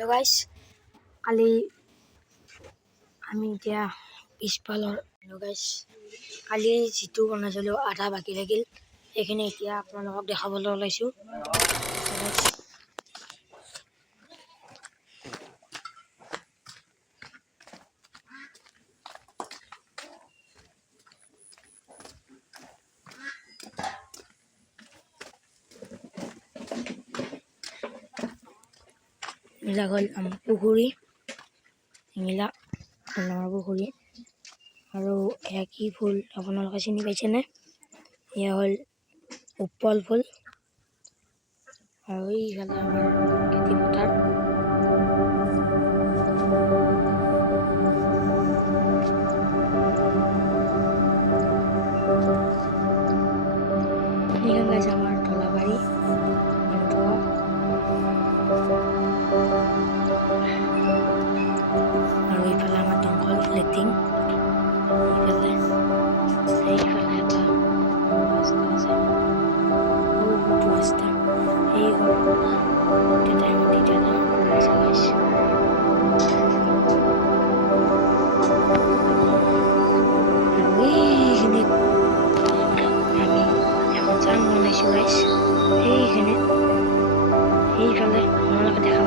Hello guys কালি আমি এতিয়া পিছফালৰ হেল্ল' গাইস কালি যিটো বনাইছিলোঁ আধা বাকী থাকিল এইখিনি এতিয়া আপোনালোকক দেখাবলৈ ওলাইছোঁ। এগুলা হ'ল আমাৰ পুখুৰী, এগুলা আমাৰ পুখুৰী আৰু এয়া কি ফুল আপোনালোকে চিনি পাইছেনে? এয়া হ'ল উপল ফুল আৰু এইফালে আমাৰ খেতি পথাৰ। এইখন গাইছে আমাৰ ঢলাবাৰী বন্ধুৱা আৰু এইফালে আমাৰ দংকল লেটিং, এইফালে এটা ৰাস্তা আছে, বহুত ৰাস্তা। এই ঘৰ টাইমত এতিয়া ডাঙৰ বনাইছে গাইছ। আৰু এইখিনিত আমি এখন জান বনাইছোঁ গাইছ। সেইখিনিত সেইফালে আপোনালোকে দেখা